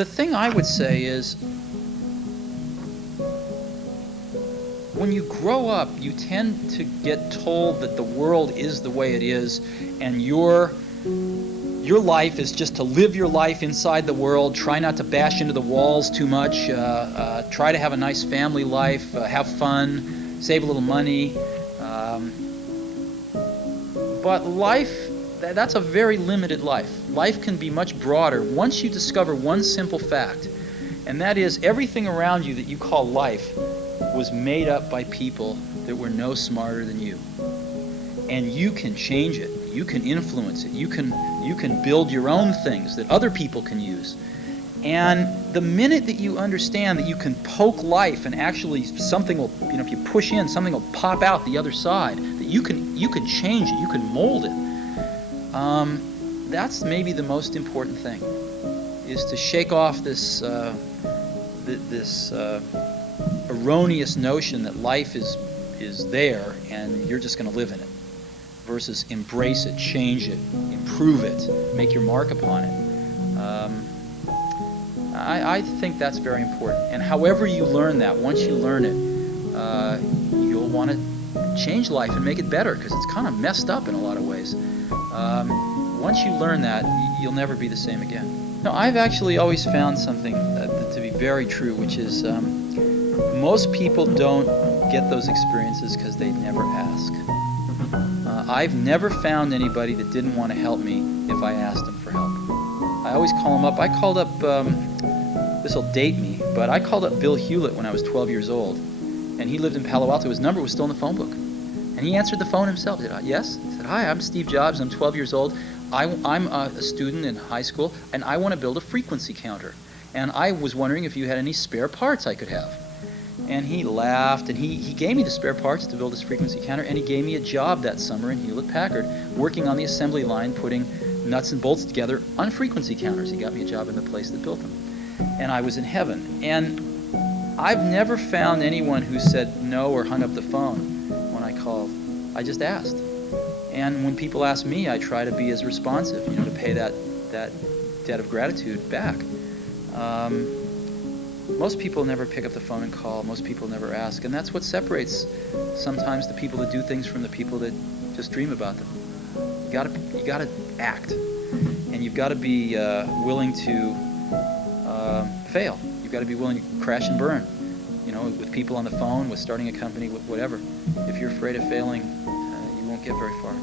the thing I would say is, when you grow up, you tend to get told that the world is the way it is, and your life is just to live your life inside the world, try not to bash into the walls too much, try to have a nice family life, have fun, save a little money. But life, that's a very limited life. Life can be much broader once you discover one simple fact, and that is everything around you that you call life was made up by people that were no smarter than you. And you can change it. You can influence it. You can build your own things that other people can use. And the minute that you understand that you can poke life and actually something will, if you push in, something will pop out the other side, that you can change it, you can mold it. That's maybe the most important thing, is to shake off this erroneous notion that life is there and you're just going to live in it, versus embrace it, change it, improve it, make your mark upon it. I think that's very important. And however you learn that, once you learn it, you'll want to change life and make it better, because it's kind of messed up in a lot of ways. Once you learn that, you'll never be the same again. Now, I've actually always found something to be very true, which is most people don't get those experiences because they never ask. I've never found anybody that didn't want to help me if I asked them for help. I always call them up. I called up, this will date me, but I called up Bill Hewlett when I was 12 years old, and he lived in Palo Alto. His number was still in the phone book. And he answered the phone himself. He said, yes? He said, hi, I'm Steve Jobs. I'm 12 years old. I'm a student in high school, and I want to build a frequency counter. And I was wondering if you had any spare parts I could have. And he laughed, and he gave me the spare parts to build this frequency counter, and he gave me a job that summer in Hewlett-Packard, working on the assembly line, putting nuts and bolts together on frequency counters. He got me a job in the place that built them. And I was in heaven. And I've never found anyone who said no or hung up the phone when I called. I just asked. And when people ask me, I try to be as responsive, to pay that debt of gratitude back. Most people never pick up the phone and call. Most people never ask. And that's what separates sometimes the people that do things from the people that just dream about them. You gotta act. And you've got to be willing to fail. You've got to be willing to crash and burn, with people on the phone, with starting a company, with whatever. If you're afraid of failing, you won't get very far.